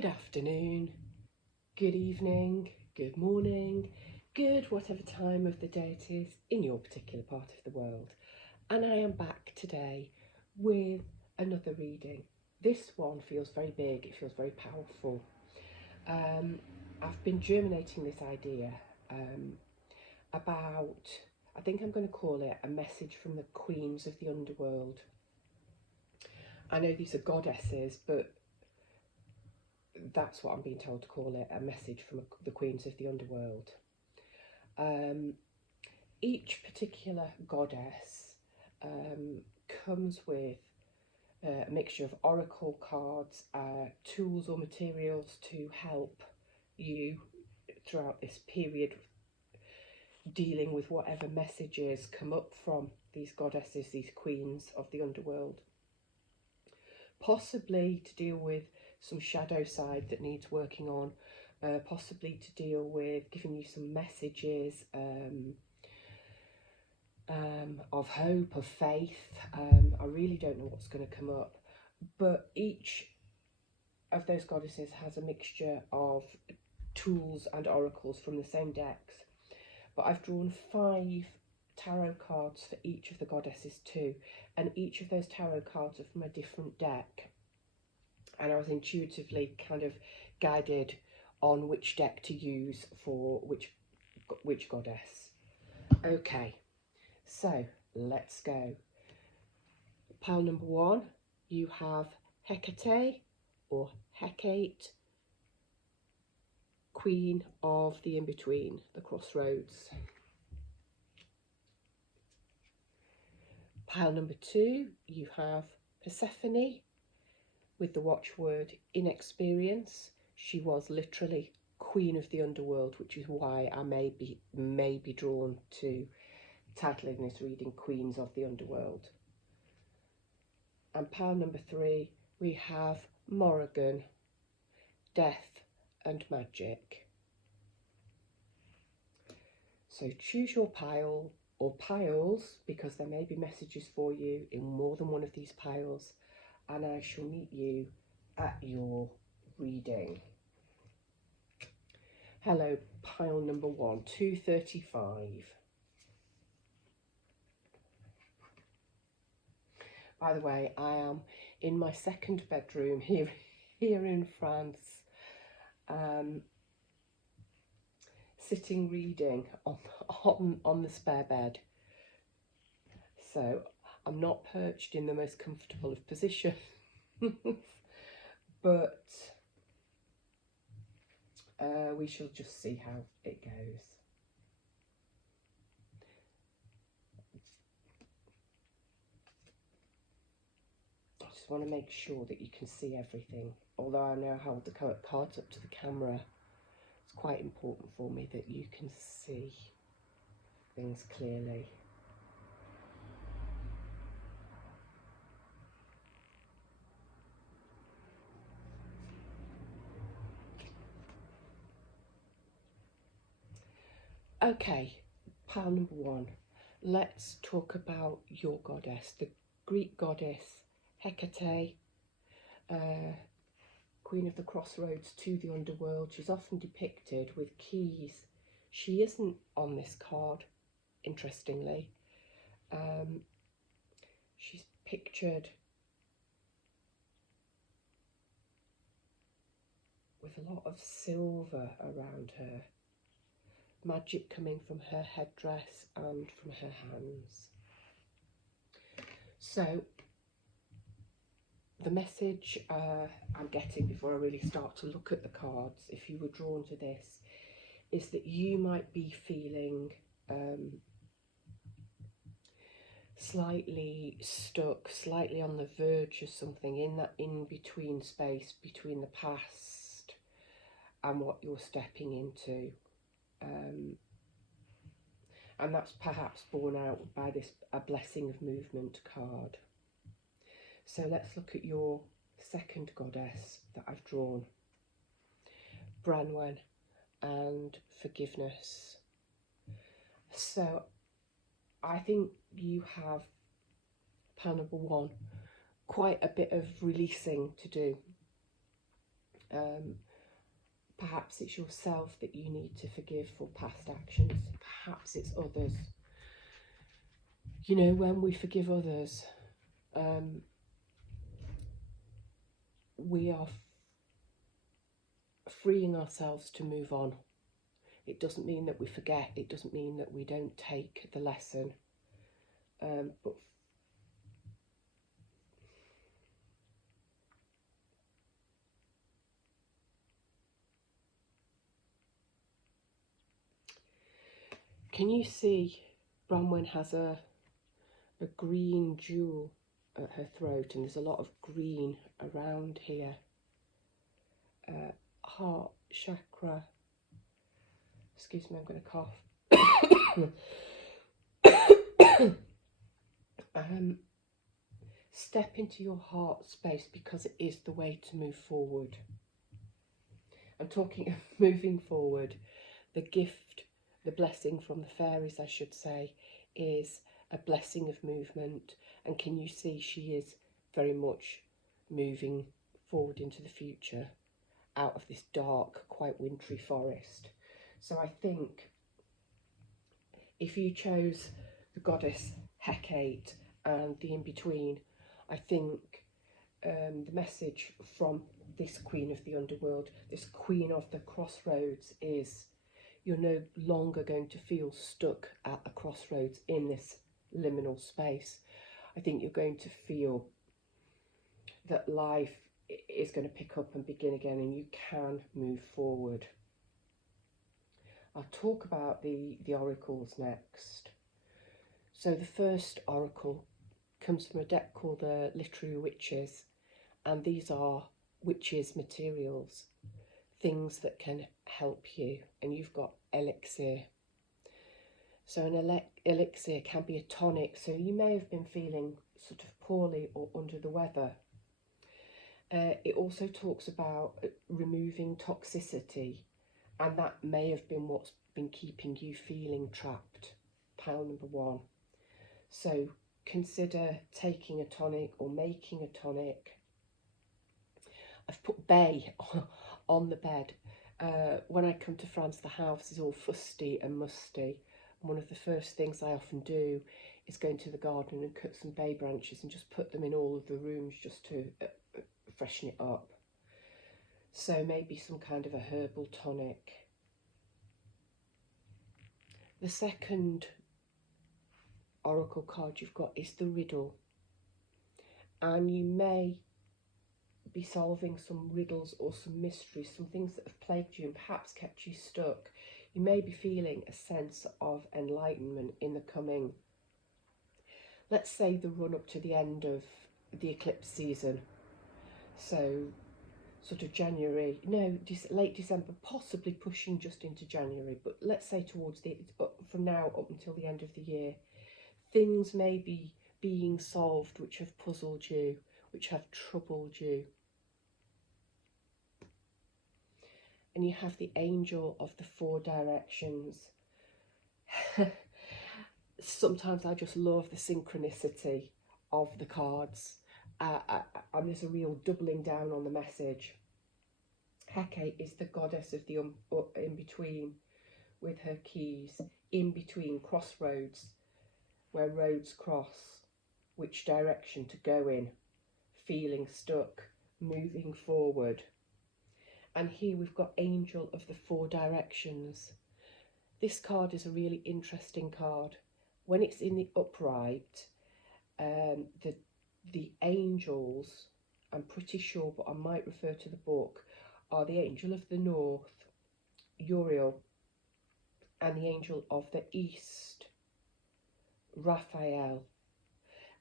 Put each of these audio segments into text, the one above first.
Good afternoon, good evening, good morning, good whatever time of the day it is in your particular part of the world. And I am back today with another reading. This one feels very big, it feels very powerful. I've been germinating this idea about, I think I'm going to call it a message from the queens of the underworld. I know these are goddesses, but that's what I'm being told to call it, a message from the queens of the underworld. Each particular goddess comes with a mixture of oracle cards, tools or materials to help you throughout this period dealing with whatever messages come up from these goddesses, these queens of the underworld. Possibly to deal with some shadow side that needs working on, possibly to deal with giving you some messages of hope, of faith. I really don't know what's going to come up, but each of those goddesses has a mixture of tools and oracles from the same decks. But I've drawn 5 tarot cards for each of the goddesses too, and each of those tarot cards are from a different deck. And I was intuitively kind of guided on which deck to use for which goddess. Okay, so let's go. Pile number 1, you have Hecate or Hecate, Queen of the In-Between, the Crossroads. Pile number 2, you have Persephone, with the watchword inexperience. She was literally queen of the underworld, which is why I may be drawn to titling this reading Queens of the Underworld. And pile number 3, we have Morrigan, death and magic. So choose your pile or piles, because there may be messages for you in more than one of these piles, and I shall meet you at your reading. Hello, pile number 1, 235. By the way, I am in my second bedroom here in France, sitting reading on the spare bed. So I'm not perched in the most comfortable of positions, but we shall just see how it goes. I just want to make sure that you can see everything. Although I now hold the cards up to the camera, it's quite important for me that you can see things clearly. Okay, pile number 1. Let's talk about your goddess, the Greek goddess Hecate, Queen of the Crossroads to the underworld. She's often depicted with keys. She isn't on this card, interestingly. She's pictured with a lot of silver around her, magic coming from her headdress and from her hands. So the message I'm getting before I really start to look at the cards, if you were drawn to this, is that you might be feeling slightly stuck, slightly on the verge of something, in that in-between space between the past and what you're stepping into. And that's perhaps borne out by this A Blessing of Movement card. So let's look at your second goddess that I've drawn, Branwen and Forgiveness. So I think you have, pile number 1, quite a bit of releasing to do. Um, perhaps it's yourself that you need to forgive for past actions. Perhaps it's others. You know, when we forgive others, we are freeing ourselves to move on. It doesn't mean that we forget. It doesn't mean that we don't take the lesson. But can you see Bronwyn has a green jewel at her throat, and there's a lot of green around here. Heart chakra. Excuse me, I'm going to cough. Step into your heart space, because it is the way to move forward. I'm talking of moving forward. The gift, the blessing from the fairies, I should say, is a blessing of movement. And can you see she is very much moving forward into the future, out of this dark, quite wintry forest. So I think if you chose the goddess Hecate and the in-between, I think the message from this queen of the underworld, this queen of the crossroads, is you're no longer going to feel stuck at a crossroads in this liminal space. I think you're going to feel that life is going to pick up and begin again, and you can move forward. I'll talk about the oracles next. So the first oracle comes from a deck called the Literary Witches, and these are witches' materials, things that can help you. And you've got elixir. So an elixir can be a tonic. So you may have been feeling sort of poorly or under the weather. It also talks about removing toxicity, and that may have been what's been keeping you feeling trapped. Pile number one. So consider taking a tonic or making a tonic. I've put bay on the bed. When I come to France, the house is all fusty and musty. And one of the first things I often do is go into the garden and cut some bay branches and just put them in all of the rooms just to freshen it up. So maybe some kind of a herbal tonic. The second oracle card you've got is the riddle. And you may be solving some riddles or some mysteries, some things that have plagued you and perhaps kept you stuck. You may be feeling a sense of enlightenment in the coming, let's say, the run up to the end of the eclipse season. So sort of January, no, late December, possibly pushing just into January, but let's say towards the, from now up until the end of the year, things may be being solved which have puzzled you, which have troubled you. And you have the angel of the four directions. Sometimes I just love the synchronicity of the cards. And there's a real doubling down on the message. Hecate is the goddess of the in-between, with her keys, in between crossroads, where roads cross, which direction to go in, feeling stuck, moving forward. And here we've got Angel of the Four Directions. This card is a really interesting card. When it's in the upright, the angels, I'm pretty sure, but I might refer to the book, are the Angel of the North, Uriel, and the Angel of the East, Raphael.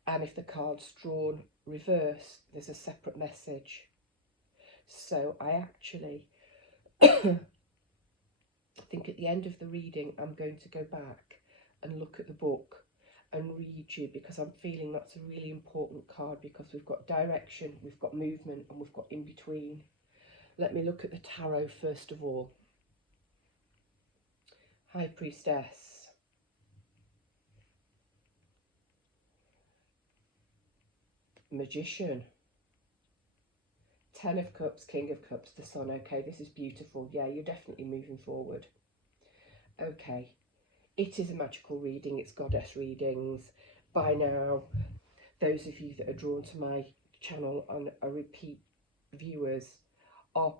And if the card's drawn reverse, there's a separate message. So I actually think at the end of the reading, I'm going to go back and look at the book and read you, because I'm feeling that's a really important card, because we've got direction, we've got movement, and we've got in between. Let me look at the tarot first of all. High Priestess. Magician. Ten of Cups, King of Cups, the Sun. Okay, this is beautiful. Yeah, you're definitely moving forward. Okay, it is a magical reading. It's goddess readings. By now, those of you that are drawn to my channel and are repeat viewers are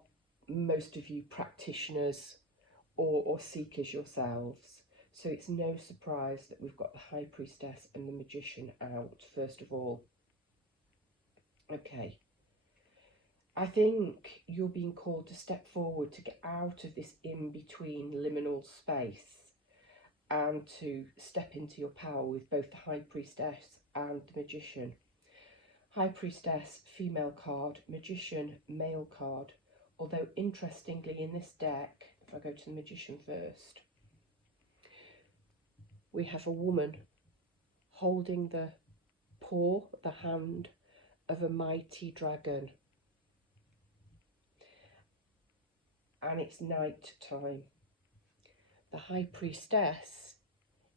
most of you practitioners or seekers yourselves. So it's no surprise that we've got the High Priestess and the Magician out, first of all. Okay. I think you're being called to step forward, to get out of this in-between liminal space and to step into your power with both the High Priestess and the Magician. High Priestess, female card, Magician, male card. Although interestingly in this deck, if I go to the Magician first, we have a woman holding the paw, the hand of a mighty dragon. And it's night time. The High Priestess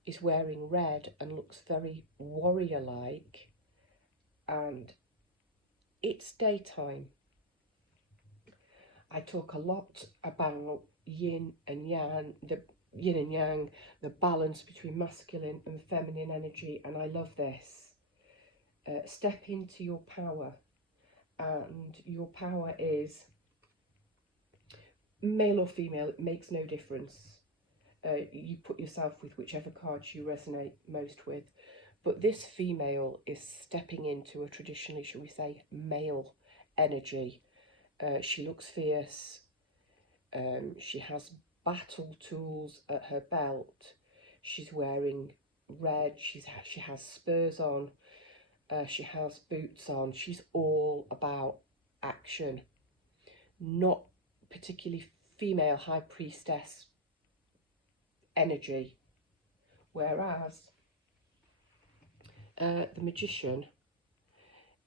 is wearing red and looks very warrior-like, and it's daytime. I talk a lot about yin and yang, the balance between masculine and feminine energy, and I love this. Step into your power, and your power is male or female, it makes no difference. You put yourself with whichever cards you resonate most with. But this female is stepping into a traditionally, shall we say, male energy. She looks fierce. She has battle tools at her belt. She's wearing red. She has spurs on. She has boots on. She's all about action. Not particularly female High Priestess energy, whereas the Magician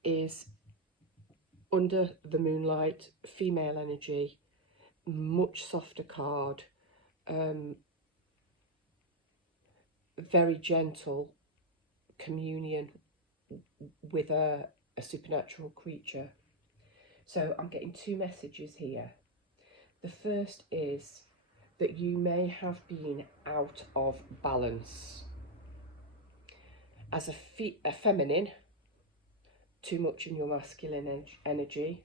is under the moonlight, female energy, much softer card, very gentle communion with a supernatural creature. So I'm getting two messages here. The first is that you may have been out of balance. As a feminine, too much in your masculine energy.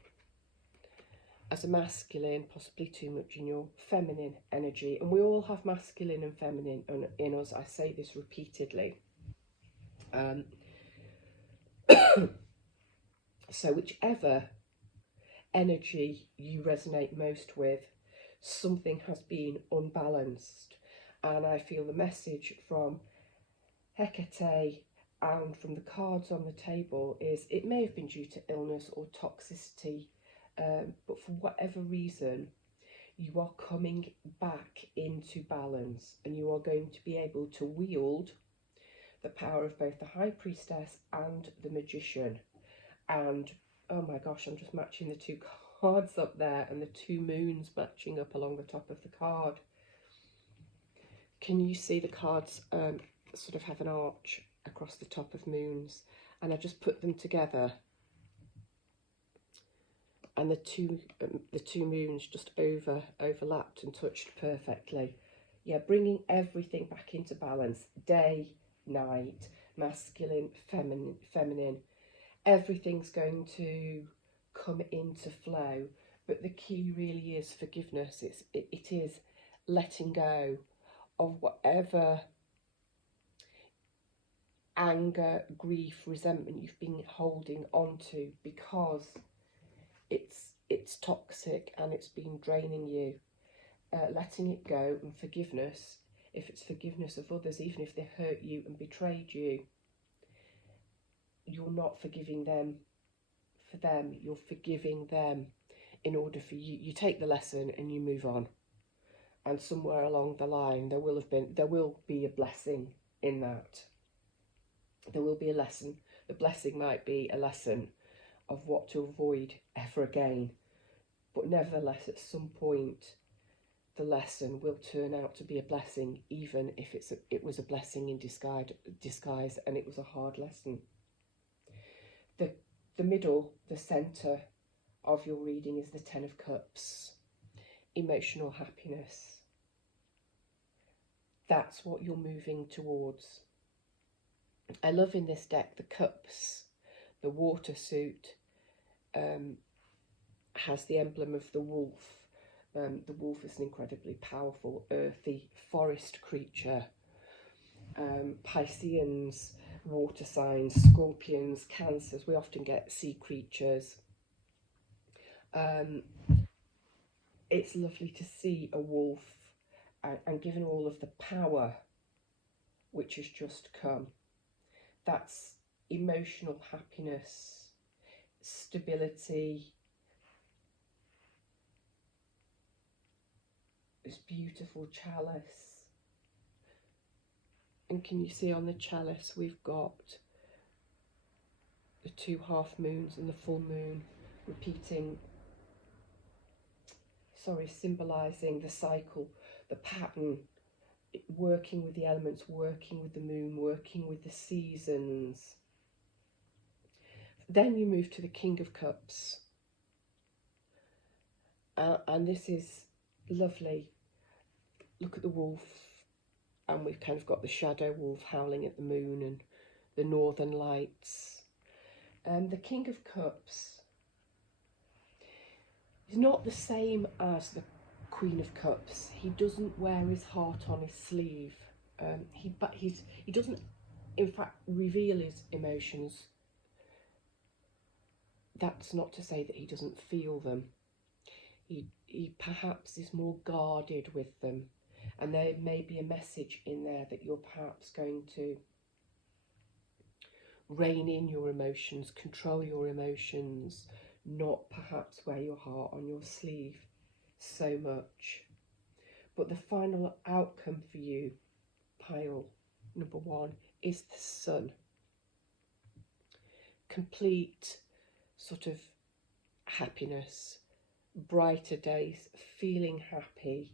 As a masculine, possibly too much in your feminine energy. And we all have masculine and feminine in us. I say this repeatedly. So whichever energy you resonate most with, something has been unbalanced. And I feel the message from Hecate and from the cards on the table is it may have been due to illness or toxicity, but for whatever reason, you are coming back into balance and you are going to be able to wield the power of both the High Priestess and the Magician. And oh my gosh, I'm just matching the two cards up there and the two moons matching up along the top of the card. Can you see the cards sort of have an arch across the top of moons? And I just put them together, and the two moons just overlapped and touched perfectly. Yeah, bringing everything back into balance. Day, night, masculine, feminine. Everything's going to come into flow. But the key really is forgiveness. It is letting go of whatever anger, grief, resentment you've been holding on to, because it's toxic and it's been draining you. Letting it go, and forgiveness, if it's forgiveness of others, even if they've hurt you and betrayed you, you're not forgiving them for them, you're forgiving them in order for you. You take the lesson and you move on. And somewhere along the line, there will be a blessing in that. There will be a lesson. The blessing might be a lesson of what to avoid ever again. But nevertheless, at some point, the lesson will turn out to be a blessing, even if it was a blessing in disguise and it was a hard lesson. The middle, the centre of your reading is the Ten of Cups, emotional happiness. That's what you're moving towards. I love in this deck the cups, the water suit has the emblem of the wolf. The wolf is an incredibly powerful, earthy forest creature. Pisceans, water signs, scorpions, cancers, we often get sea creatures. It's lovely to see a wolf, and given all of the power which has just come, that's emotional happiness, stability. This beautiful chalice. And can you see on the chalice we've got the 2 half moons and the full moon repeating, symbolising the cycle, the pattern, working with the elements, working with the moon, working with the seasons. Then you move to the King of Cups. And this is lovely. Look at the wolf, and we've kind of got the shadow wolf howling at the moon and the northern lights. The King of Cups is not the same as the Queen of Cups. He doesn't wear his heart on his sleeve. He doesn't, in fact, reveal his emotions. That's not to say that he doesn't feel them. He perhaps is more guarded with them, and there may be a message in there that you're perhaps going to rein in your emotions, control your emotions, not perhaps wear your heart on your sleeve so much. But the final outcome for you, pile number 1, is the sun. Complete sort of happiness, brighter days, feeling happy.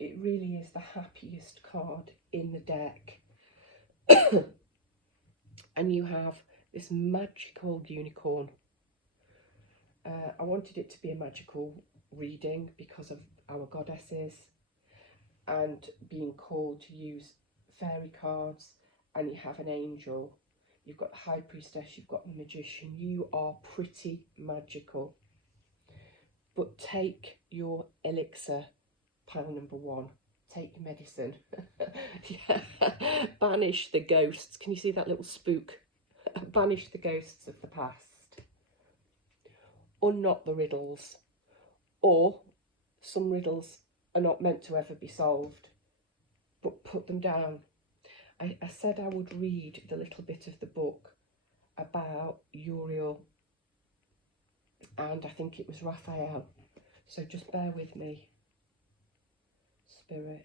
It really is the happiest card in the deck. And you have this magical unicorn. I wanted it to be a magical reading because of our goddesses and being called to use fairy cards, and you have an angel, you've got the High Priestess, you've got the Magician. You are pretty magical. But take your elixir, pile number 1. Take your medicine. Yeah. Banish the ghosts. Can you see that little spook? Banish the ghosts of the past. Unknot the riddles. Or some riddles are not meant to ever be solved, but put them down. I said I would read the little bit of the book about Uriel, and I think it was Raphael. So just bear with me, Spirit.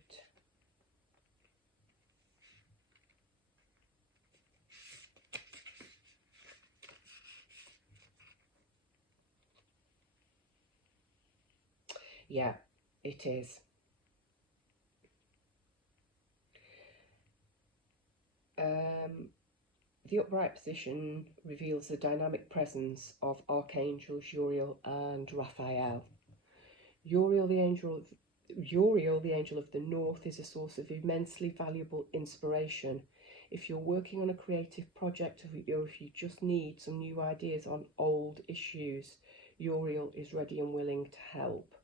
Yeah, it is. The upright position reveals the dynamic presence of archangels Uriel and Raphael. Uriel, the angel of the north, is a source of immensely valuable inspiration. If you're working on a creative project, or if you just need some new ideas on old issues, Uriel is ready and willing to help.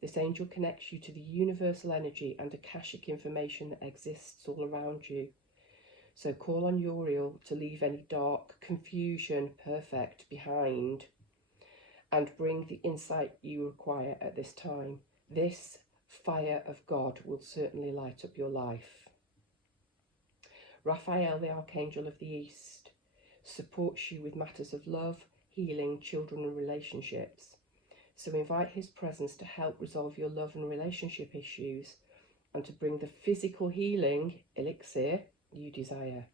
This angel connects you to the universal energy and Akashic information that exists all around you. So call on Uriel to leave any dark confusion, behind, and bring the insight you require at this time. This fire of God will certainly light up your life. Raphael, the Archangel of the East, supports you with matters of love, healing, children and relationships. So invite his presence to help resolve your love and relationship issues and to bring the physical healing, elixir, you desire.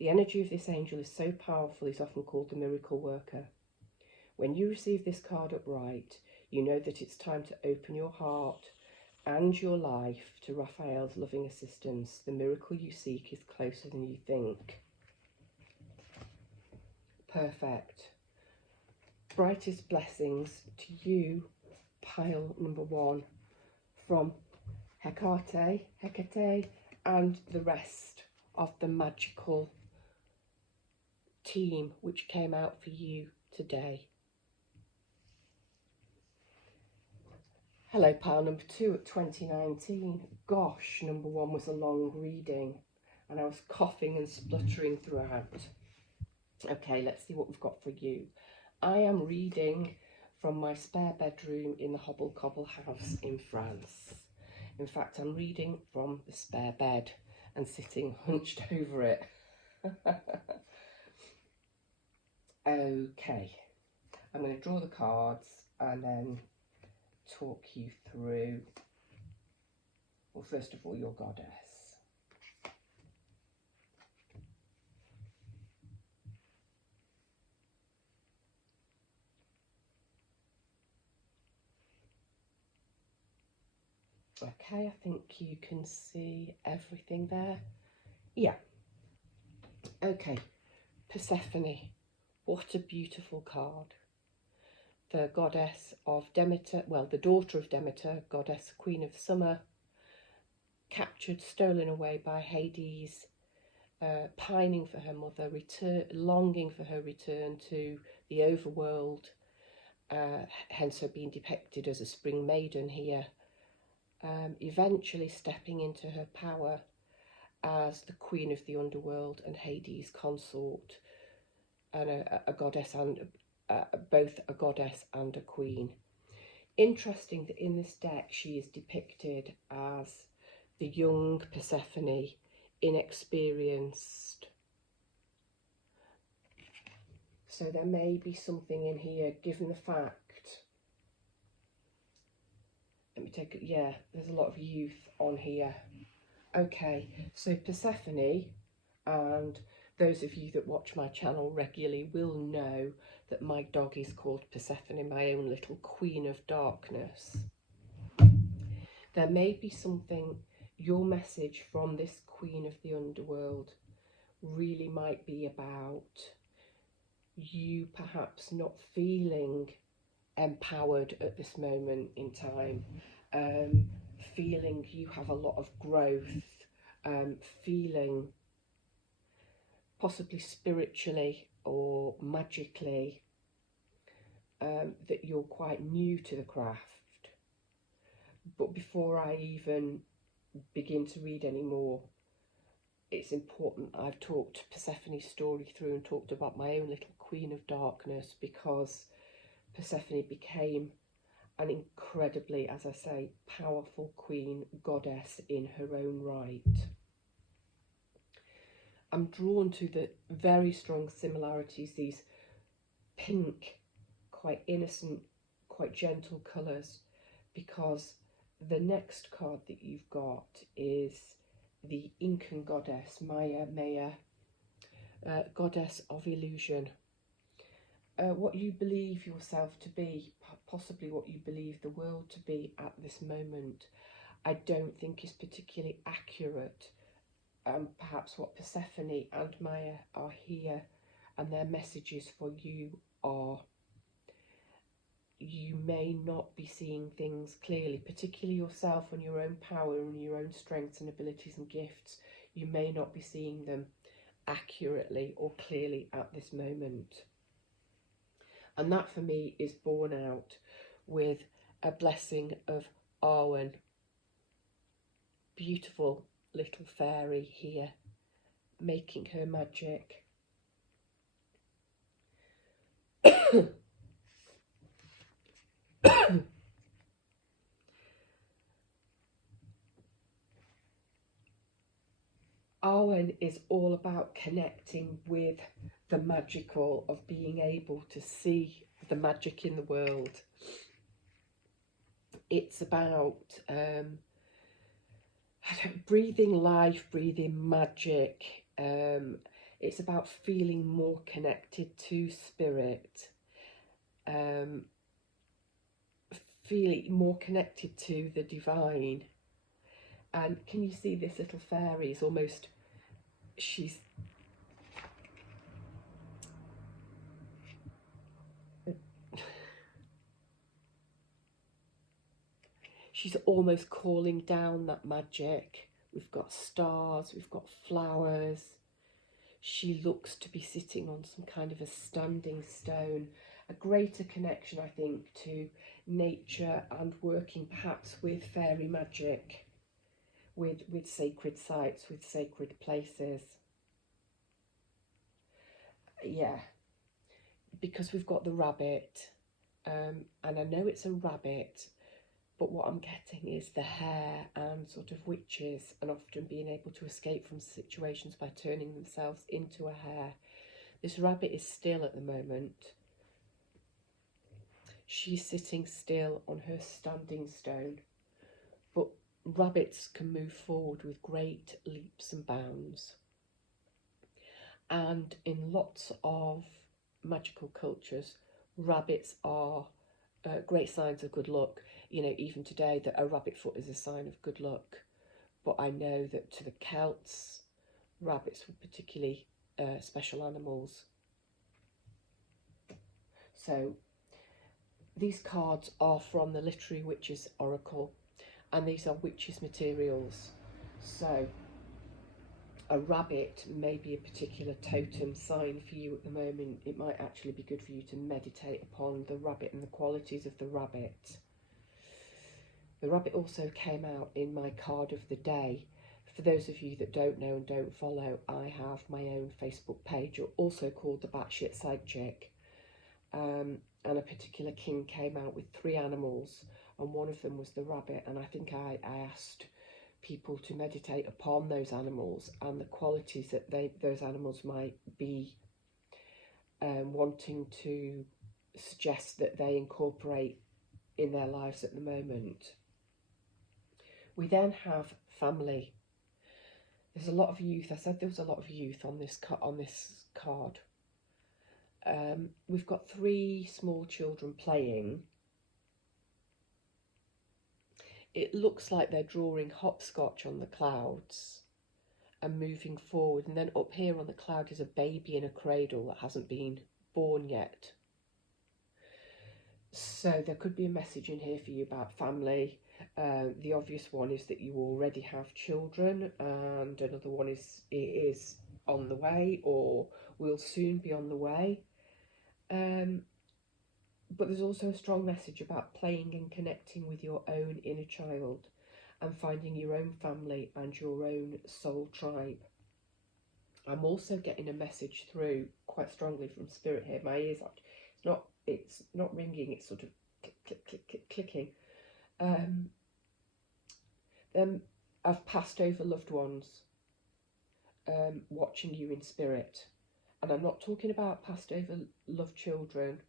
The energy of this angel is so powerful, he's often called the miracle worker. When you receive this card upright, you know that it's time to open your heart and your life to Raphael's loving assistance. The miracle you seek is closer than you think. Perfect. brightest blessings to you, pile number 1, from Hecate, and the rest of the magical team which came out for you today. Hello, pile number 2 at 2019. Gosh, number 1 was a long reading and I was coughing and spluttering throughout. Okay, let's see what we've got for you. I am reading from my spare bedroom in the Hobble Cobble house in France. In fact, I'm reading from the spare bed and sitting hunched over it. Okay, I'm going to draw the cards and then talk you through, well, first of all, your goddess. Okay, I think you can see everything there. Yeah. Okay, Persephone. What a beautiful card. The goddess of Demeter, well, the daughter of Demeter, goddess, queen of summer, captured, stolen away by Hades, pining for her mother, longing for her return to the overworld, hence her being depicted as a spring maiden here, eventually stepping into her power as the queen of the underworld and Hades' consort, and a goddess, and both a goddess and a queen. Interesting that in this deck she is depicted as the young Persephone, inexperienced. So there may be something in here, given the fact, let me take it, yeah, there's a lot of youth on here. Okay, so Persephone, and those of you that watch my channel regularly will know that my dog is called Persephone, my own little queen of darkness. There may be something, your message from this queen of the underworld really might be about you perhaps not feeling empowered at this moment in time, feeling you have a lot of growth, feeling possibly spiritually or magically that you're quite new to the craft. But before I even begin to read any more, it's important I've talked Persephone's story through and talked about my own little queen of darkness, because Persephone became an incredibly, as I say, powerful queen, goddess in her own right. I'm drawn to the very strong similarities, these pink, quite innocent, quite gentle colours, because the next card that you've got is the Incan goddess, Maya Maya, goddess of illusion. What you believe yourself to be, possibly what you believe the world to be at this moment, I don't think is particularly accurate. Perhaps what Persephone and Maya are here, and their messages for you are, you may not be seeing things clearly, particularly yourself and your own power and your own strengths and abilities and gifts. You may not be seeing them accurately or clearly at this moment. And that for me is borne out with a blessing of Arwen. Beautiful little fairy here, making her magic. Arwen is all about connecting with the magical, of being able to see the magic in the world. It's about breathing life, breathing magic. It's about feeling more connected to spirit, feeling more connected to the divine. And can you see this little fairy is almost, she's She's almost calling down that magic. We've got stars, we've got flowers. She looks to be sitting on some kind of a standing stone. A greater connection, I think, to nature and working perhaps with fairy magic, with sacred sites, with sacred places. Yeah, because we've got the rabbit, and I know it's a rabbit, but what I'm getting is the hare and sort of witches, and often being able to escape from situations by turning themselves into a hare. This rabbit is still at the moment. She's sitting still on her standing stone, but rabbits can move forward with great leaps and bounds. And in lots of magical cultures, rabbits are great signs of good luck. You know, even today, that a rabbit foot is a sign of good luck. But I know that to the Celts, rabbits were particularly special animals. So these cards are from the Literary Witches Oracle, and these are witches materials. So a rabbit may be a particular totem sign for you at the moment. It might actually be good for you to meditate upon the rabbit and the qualities of the rabbit. The rabbit also came out in my card of the day. For those of you that don't know and don't follow, I have my own Facebook page, also called the Batshit Sidechick. And a particular king came out with 3 animals, and one of them was the rabbit. And I think I asked people to meditate upon those animals and the qualities that those animals might be wanting to suggest that they incorporate in their lives at the moment. We then have family. There's a lot of youth. I said there was a lot of youth on this card. We've got 3 small children playing. It looks like they're drawing hopscotch on the clouds and moving forward. And then up here on the cloud is a baby in a cradle that hasn't been born yet. So there could be a message in here for you about family. The obvious one is that you already have children, and another one is it is on the way or will soon be on the way. But there's also a strong message about playing and connecting with your own inner child and finding your own family and your own soul tribe. I'm also getting a message through quite strongly from Spirit here. My ears are, it's not ringing, it's sort of click, click, click, click, clicking. I've passed over loved ones watching you in spirit. And I'm not talking about passed over loved children.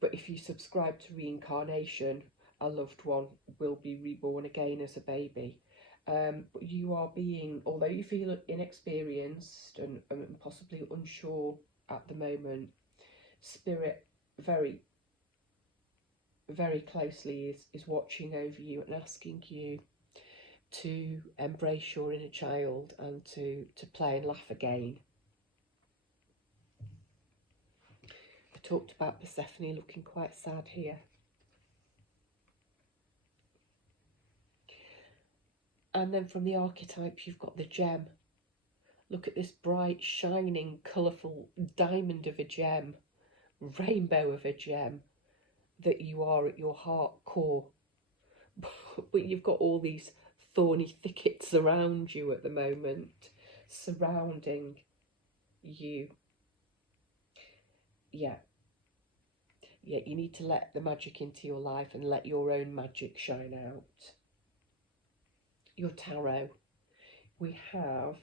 But if you subscribe to reincarnation, a loved one will be reborn again as a baby. But you are being, although you feel inexperienced and possibly unsure at the moment, Spirit very, very closely is watching over you and asking you to embrace your inner child and to play and laugh again. I talked about Persephone looking quite sad here. And then from the archetype, you've got the gem. Look at this bright, shining, colourful diamond of a gem, rainbow of a gem that you are at your heart core. But you've got all these thorny thickets around you at the moment, surrounding you. Yeah, you need to let the magic into your life and let your own magic shine out. Your tarot, we have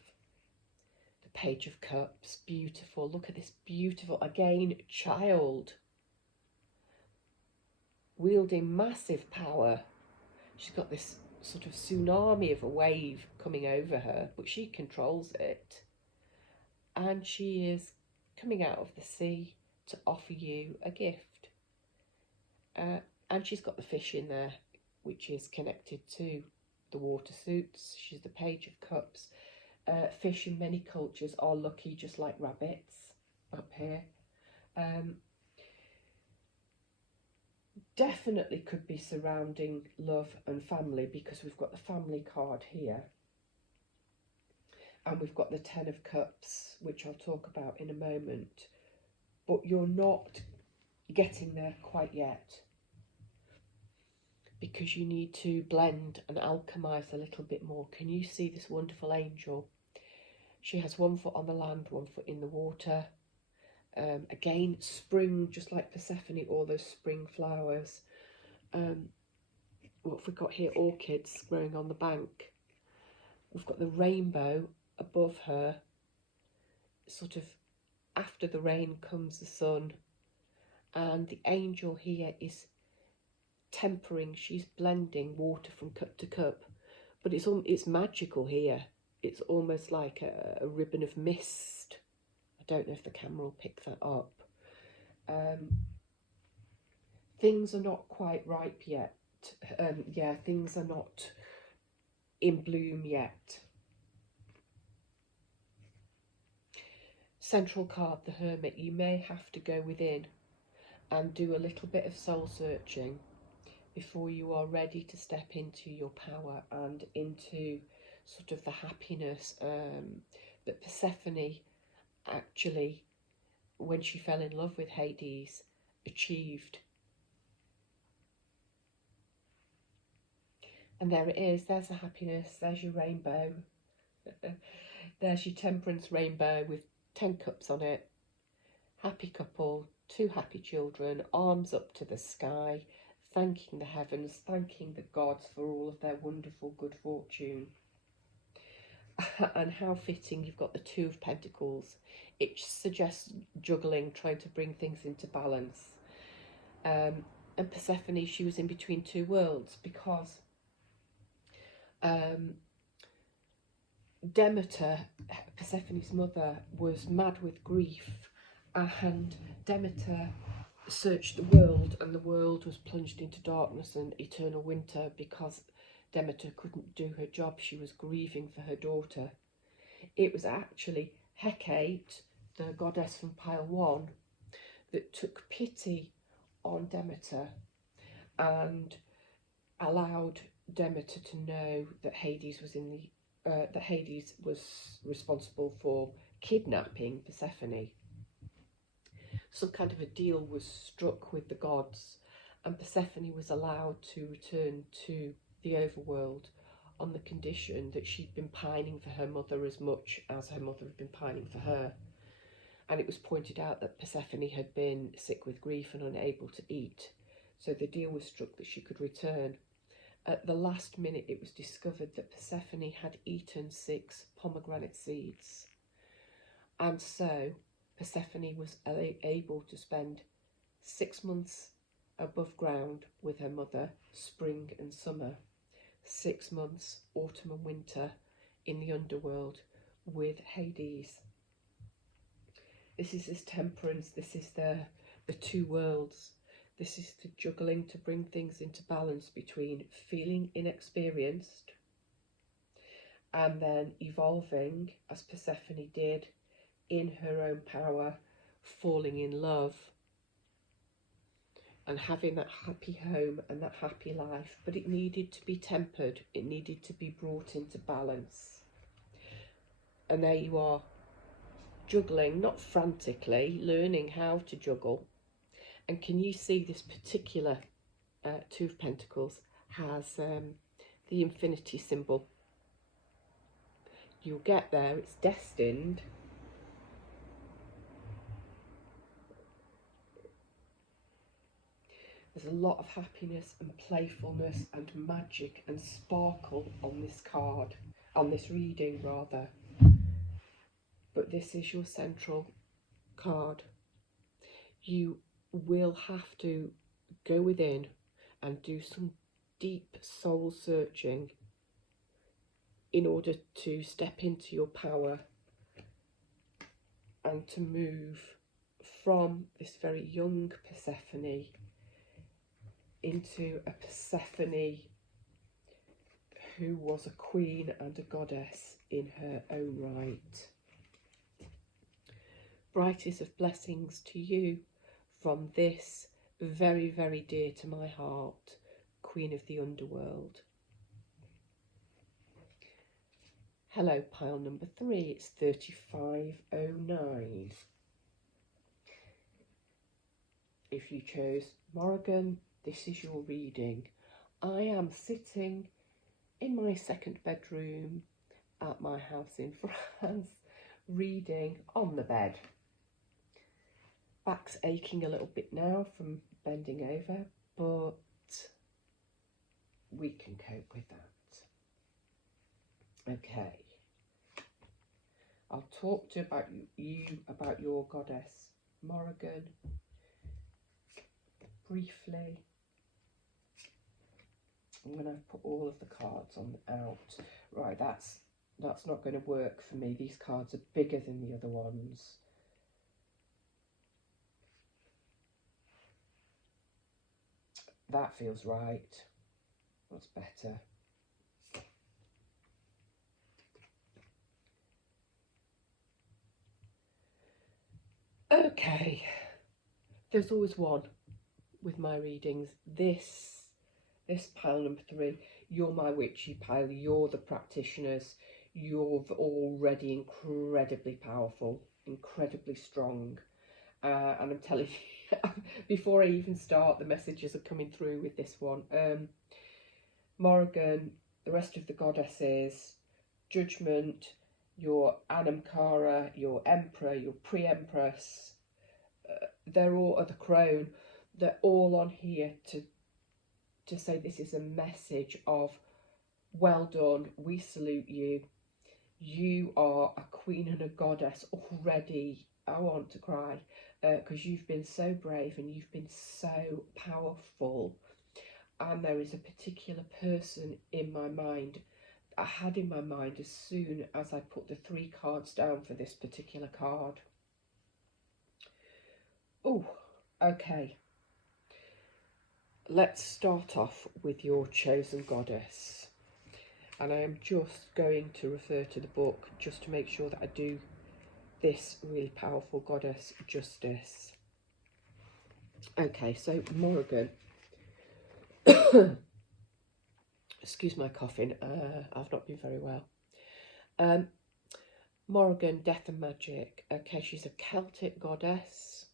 the Page of Cups, beautiful. Look at this beautiful, again, child, wielding massive power. She's got this sort of tsunami of a wave coming over her, but she controls it. And she is coming out of the sea to offer you a gift. And she's got the fish in there, which is connected to the water suits. She's the Page of Cups. Fish in many cultures are lucky, just like rabbits up here. definitely could be surrounding love and family, because we've got the family card here. And we've got the Ten of Cups, which I'll talk about in a moment. But you're not getting there quite yet, because you need to blend and alchemize a little bit more. Can you see this wonderful angel? She has one foot on the land, one foot in the water. Again, spring, just like Persephone, all those spring flowers. What have we got here? Orchids growing on the bank. We've got the rainbow above her. Sort of after the rain comes the sun. And the angel here is tempering. She's blending water from cup to cup. But it's magical here. It's almost like a ribbon of mist. I don't know if the camera will pick that up. Things are not quite ripe yet. Yeah, things are not in bloom yet. Central card, the Hermit. You may have to go within and do a little bit of soul searching before you are ready to step into your power and into sort of the happiness that Persephone actually, when she fell in love with Hades, achieved. And there it is, there's the happiness, there's your rainbow. There's your temperance rainbow with 10 cups on it. Happy couple, 2 happy children, arms up to the sky, thanking the heavens, thanking the gods for all of their wonderful good fortune. And how fitting, you've got the 2 of Pentacles. It suggests juggling, trying to bring things into balance. And Persephone, she was in between 2 worlds, because Demeter, Persephone's mother, was mad with grief, and Demeter searched the world, and the world was plunged into darkness and eternal winter because Demeter couldn't do her job. She was grieving for her daughter. It was actually Hecate, the goddess from pile 1, that took pity on Demeter and allowed Demeter to know that Hades was responsible for kidnapping Persephone. Some kind of a deal was struck with the gods, and Persephone was allowed to return to the overworld on the condition that she'd been pining for her mother as much as her mother had been pining for her. And it was pointed out that Persephone had been sick with grief and unable to eat, so the deal was struck that she could return. At the last minute, it was discovered that Persephone had eaten 6 pomegranate seeds, and so Persephone was able to spend 6 months above ground with her mother, spring and summer, 6 months, autumn and winter, in the underworld with Hades. This is his temperance, this is the 2 worlds. This is the juggling to bring things into balance between feeling inexperienced and then evolving, as Persephone did, in her own power, falling in love and having that happy home and that happy life. But it needed to be tempered, it needed to be brought into balance. And there you are, juggling, not frantically, learning how to juggle. And can you see this particular 2 of Pentacles has the infinity symbol? You'll get there, it's destined. There's a lot of happiness and playfulness and magic and sparkle on this card, on this reading rather. But this is your central card. You will have to go within and do some deep soul searching in order to step into your power and to move from this very young Persephone into a Persephone who was a queen and a goddess in her own right. Brightest of blessings to you from this very, very dear to my heart, Queen of the Underworld. Hello, pile number 3, it's 3509. If you chose Morrigan, this is your reading. I am sitting in my second bedroom at my house in France, reading on the bed. Back's aching a little bit now from bending over, but we can cope with that. Okay. I'll talk to you about your goddess, Morrigan, briefly. I'm going to put all of the cards on out. Right, that's not going to work for me. These cards are bigger than the other ones. That feels right. That's better. Okay. There's always one with my readings. This pile number 3, you're my witchy pile. You're the practitioners. You're already incredibly powerful, incredibly strong. And I'm telling you, before I even start, the messages are coming through with this one. Morrigan, the rest of the goddesses, Judgment, your Anamkara, your Emperor, your Pre-Empress, they're all at the Crone. They're all on here to say this is a message of well done, we salute you. You are a queen and a goddess already. I want to cry because you've been so brave and you've been so powerful. And there is a particular person in my mind, I had in my mind as soon as I put the 3 cards down for this particular card. Oh, okay. Let's start off with your chosen goddess. And I am just going to refer to the book just to make sure that I do this really powerful goddess justice. Okay, so Morrigan. Excuse my coughing, I've not been very well. Morrigan, death and magic. Okay, she's a Celtic goddess.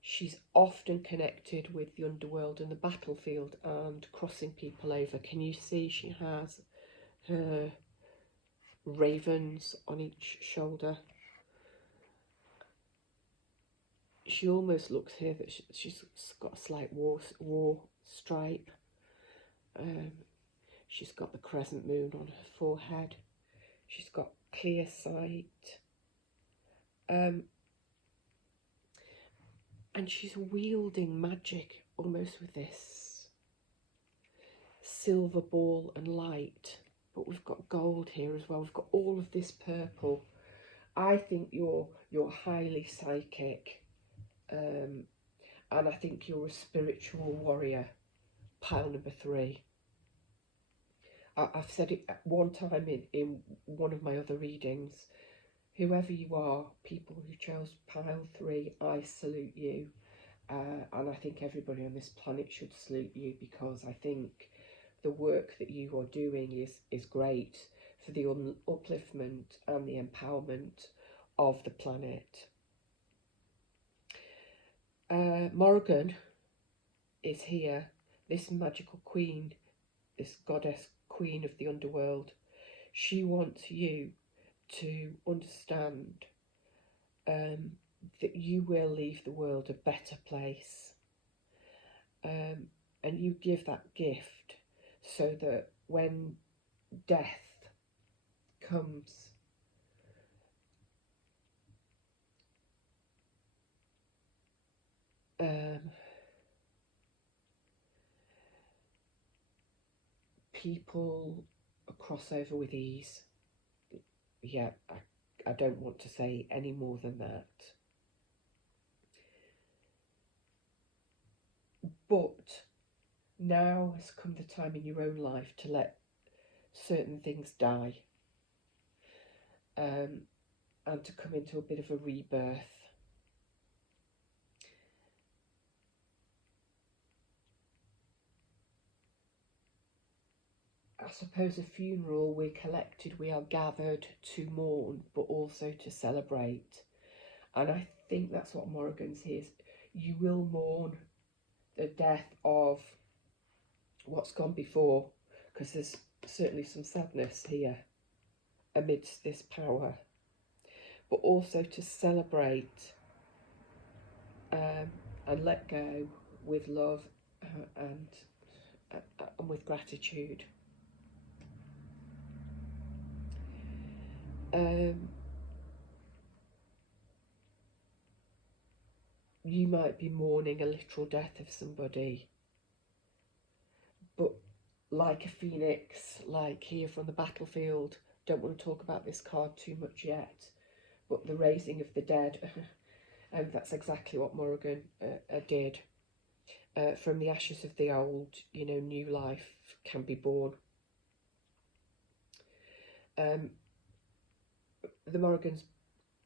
She's often connected with the underworld and the battlefield and crossing people over. Can you see she has her ravens on each shoulder? She almost looks here that she's got a slight war stripe. She's got the crescent moon on her forehead. She's got clear sight. And she's wielding magic almost with this silver ball and light. But we've got gold here as well. We've got all of this purple. I think you're highly psychic. And I think you're a spiritual warrior. Pile number 3. I've said it at one time in one of my other readings. Whoever you are, people who chose pile 3, I salute you. And I think everybody on this planet should salute you, because I think the work that you are doing is great for the upliftment and the empowerment of the planet. Morrigan is here, this magical queen, this goddess queen of the underworld. She wants you to understand that you will leave the world a better place, and you give that gift so that when death comes, people cross over with ease. Yeah, I don't want to say any more than that. But now has come the time in your own life to let certain things die, and to come into a bit of a rebirth. I suppose a funeral, we're collected, we are gathered to mourn, but also to celebrate. And I think that's what Morrigan's here. You will mourn the death of what's gone before, because there's certainly some sadness here amidst this power, but also to celebrate and let go with love and with gratitude. You might be mourning a literal death of somebody, but like a phoenix, like here from the battlefield, don't want to talk about this card too much yet, but the raising of the dead, and that's exactly what Morrigan did. From the ashes of the old, you know, new life can be born. The Morrigan's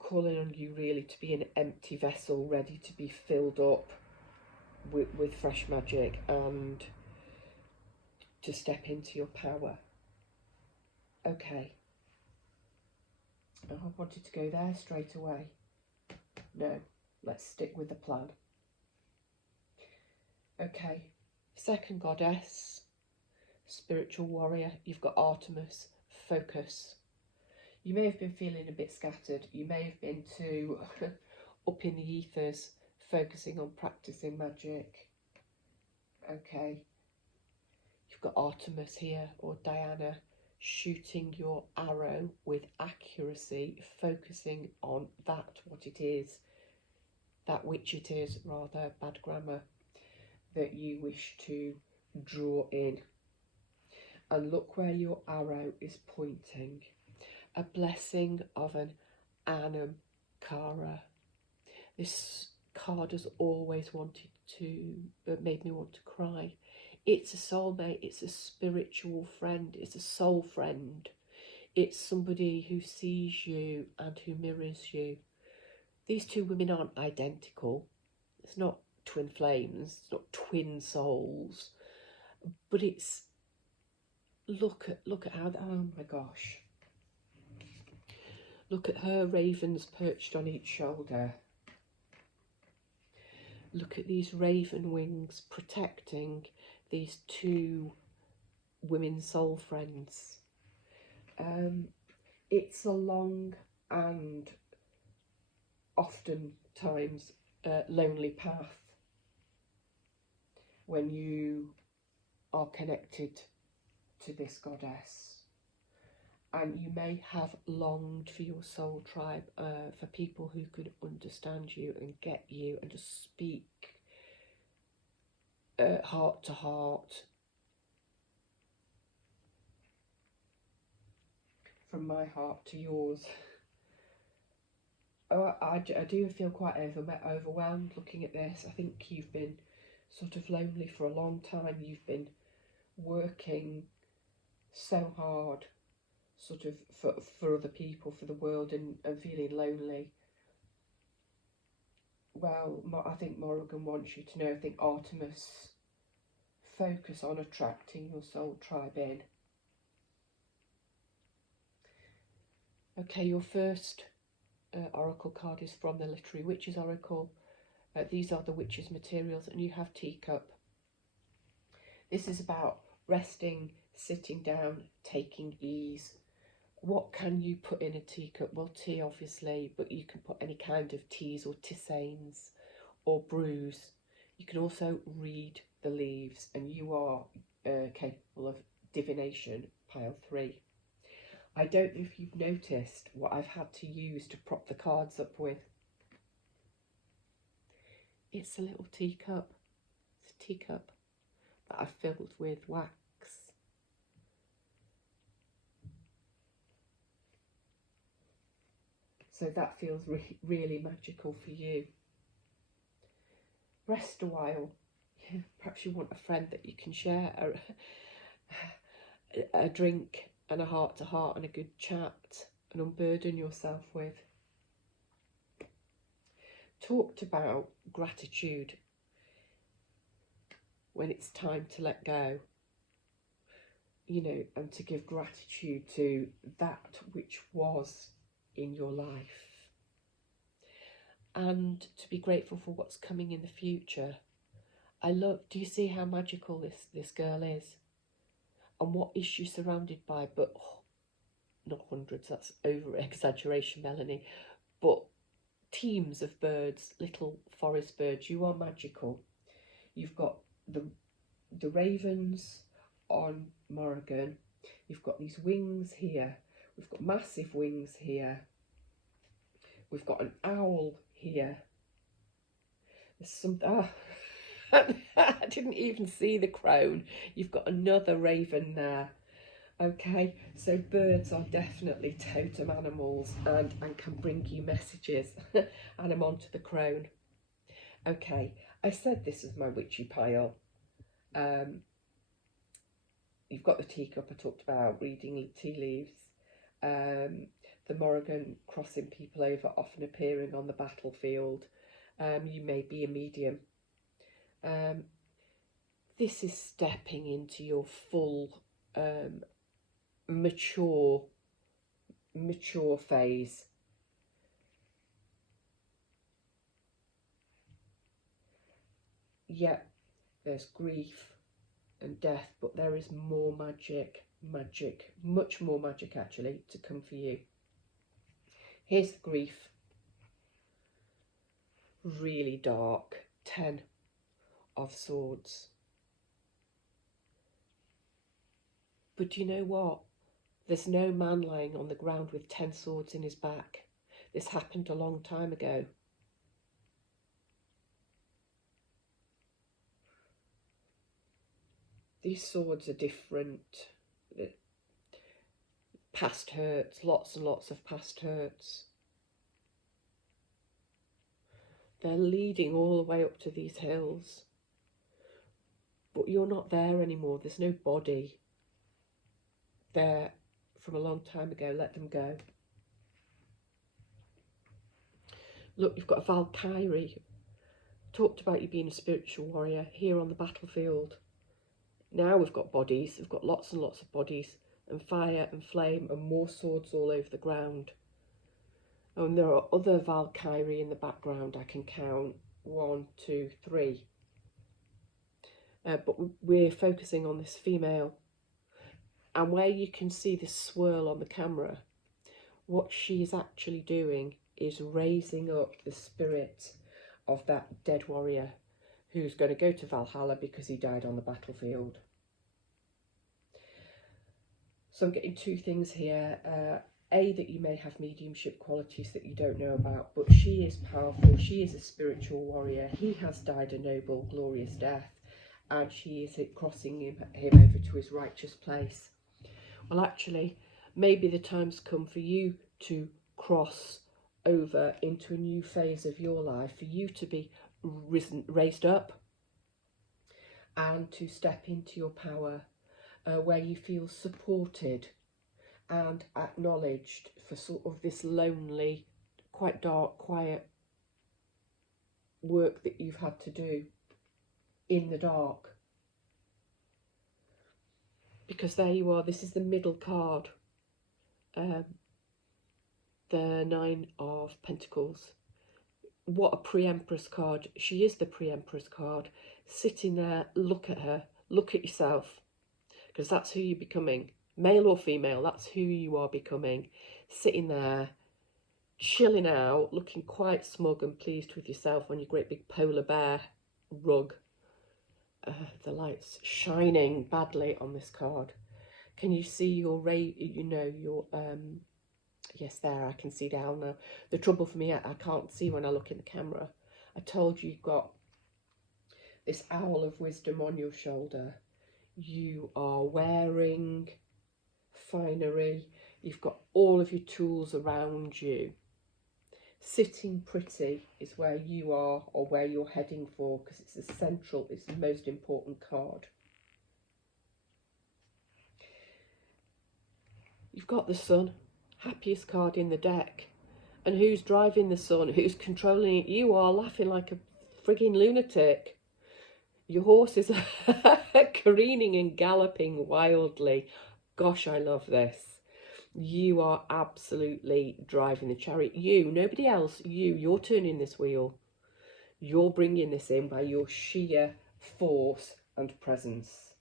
calling on you really to be an empty vessel, ready to be filled up with fresh magic and to step into your power. Okay. I wanted to go there straight away. No, let's stick with the plan. Okay, second goddess, spiritual warrior, you've got Artemis, focus. You may have been feeling a bit scattered. You may have been too up in the ethers, focusing on practicing magic. Okay, you've got Artemis here, or Diana, shooting your arrow with accuracy, focusing on that, what it is, that which it is, rather, bad grammar, that you wish to draw in. And look where your arrow is pointing. A blessing of an Anam Cara. This card has always wanted to, made me want to cry. It's a soulmate, it's a spiritual friend, it's a soul friend. It's somebody who sees you and who mirrors you. These two women aren't identical. It's not twin flames, it's not twin souls, but it's, look at how, oh my gosh. Look at her ravens perched on each shoulder. Look at these raven wings protecting these two women soul friends. It's a long and oftentimes lonely path when you are connected to this goddess, and you may have longed for your soul tribe, for people who could understand you and get you and just speak heart to heart. From my heart to yours. Oh, I do feel quite overwhelmed looking at this. I think you've been sort of lonely for a long time. You've been working so hard sort of for other people, for the world, and feeling lonely. Well, I think Morrigan wants you to know, I think Artemis, focus on attracting your soul tribe in. Okay, your first oracle card is from the Literary Witches Oracle. These are the Witches' materials, and you have teacup. This is about resting, sitting down, taking ease. What can you put in a teacup? Well, tea obviously, but you can put any kind of teas or tisanes or brews. You can also read the leaves, and you are capable of divination, pile 3. I don't know if you've noticed what I've had to use to prop the cards up with. It's a little teacup. It's a teacup that I've filled with wax. So that feels really magical for you. Rest a while. Perhaps you want a friend that you can share a drink and a heart-to-heart and a good chat and unburden yourself with. Talked about gratitude when it's time to let go. you know, and to give gratitude to that which was in your life, and to be grateful for what's coming in the future. Do you see how magical this girl is, and what is she surrounded by? But not hundreds, that's over exaggeration, Melanie, but teams of birds, little forest birds. You are magical. You've got the ravens on Morrigan. You've got these wings here. We've got massive wings here. We've got an owl here. There's some... I didn't even see the crone. You've got another raven there. Okay, so birds are definitely totem animals and can bring you messages. And I'm on to the crone. Okay, I said this is my witchy pile. You've got the teacup I talked about, reading tea leaves. The Morrigan crossing people over, often appearing on the battlefield. You may be a medium. This is stepping into your full mature phase. Yeah, there's grief and death, but there is more magic, much more magic actually, to come for you. Here's the grief. Really dark. 10 of Swords. But you know what? There's no man lying on the ground with 10 swords in his back. This happened a long time ago. These swords are different. Past hurts, lots and lots of past hurts. They're leading all the way up to these hills. But you're not there anymore. There's no body there from a long time ago. Let them go. Look, you've got a Valkyrie. Talked about you being a spiritual warrior here on the battlefield. Now we've got bodies. We've got lots and lots of bodies, and fire and flame and more swords all over the ground. And there are other Valkyrie in the background. I can count 1, 2, 3. But we're focusing on this female. And where you can see this swirl on the camera, what she's actually doing is raising up the spirit of that dead warrior who's going to go to Valhalla because he died on the battlefield. So I'm getting 2 things here. A, that you may have mediumship qualities that you don't know about, but she is powerful. She is a spiritual warrior. He has died a noble, glorious death, and she is crossing him over to his righteous place. Well, actually, maybe the time's come for you to cross over into a new phase of your life, for you to be raised up and to step into your power, where you feel supported and acknowledged for sort of this lonely, quite dark, quiet work that you've had to do in the dark. Because there you are, this is the middle card, the 9 of Pentacles. What a pre-Empress card. She is the pre-Empress card. Sitting there, look at her, look at yourself, because that's who you're becoming. Male or female, that's who you are becoming. Sitting there, chilling out, looking quite smug and pleased with yourself on your great big polar bear rug. The light's shining badly on this card. Can you see your yes, there, I can see down now. The trouble for me, I can't see when I look in the camera. I told you you've got this owl of wisdom on your shoulder. You are wearing finery. You've got all of your tools around you. Sitting pretty is where you are, or where you're heading for, because it's it's the most important card. You've got the sun, happiest card in the deck. And who's driving the sun? Who's controlling it? You are, laughing like a frigging lunatic. Your horses are careening and galloping wildly. Gosh, I love this. You are absolutely driving the chariot. You, nobody else, you're turning this wheel. You're bringing this in by your sheer force and presence.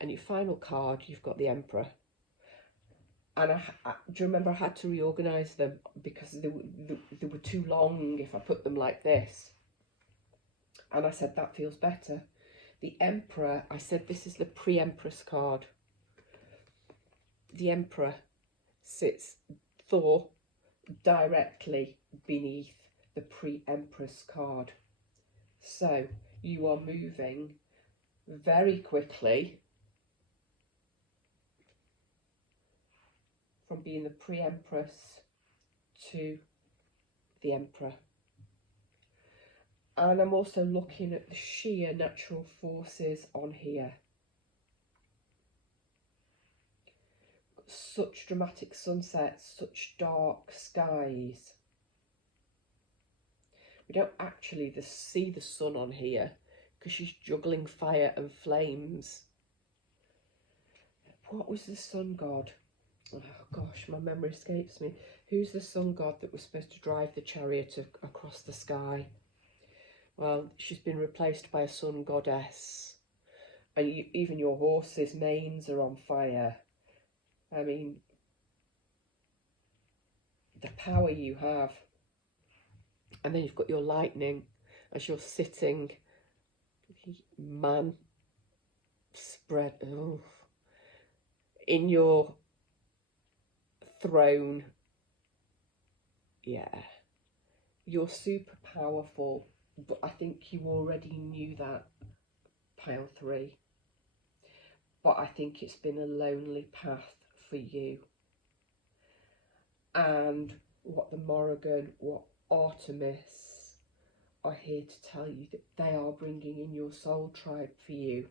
And your final card, you've got the Emperor. And do you remember I had to reorganise them because they were too long if I put them like this. And I said, that feels better. The Emperor, I said, this is the pre-Empress card. The Emperor sits, Thor, directly beneath the pre-Empress card. So you are moving very quickly from being the pre-Empress to the Emperor. And I'm also looking at the sheer natural forces on here. Such dramatic sunsets, such dark skies. We don't actually see the sun on here because she's juggling fire and flames. What was the sun god? Oh gosh, my memory escapes me. Who's the sun god that was supposed to drive the chariot across the sky? Well, she's been replaced by a sun goddess. And even your horses' manes are on fire. I mean, the power you have. And then you've got your lightning as you're sitting, man, spread in your throne. Yeah, you're super powerful, but I think you already knew that, pile 3. But I think it's been a lonely path for you. And what the Morrigan, what Artemis are here to tell you, that they are bringing in your soul tribe for you.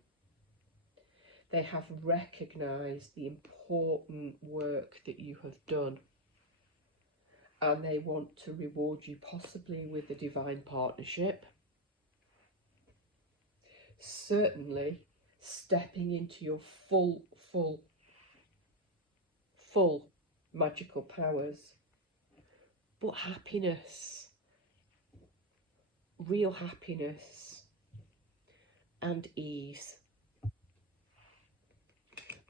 They have recognised the important work that you have done, and they want to reward you, possibly with a divine partnership. Certainly stepping into your full magical powers. But happiness, real happiness and ease.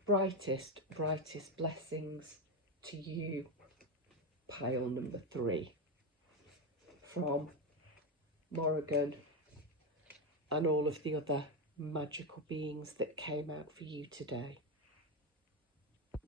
Brightest blessings to you, pile number 3, from Morrigan and all of the other magical beings that came out for you today.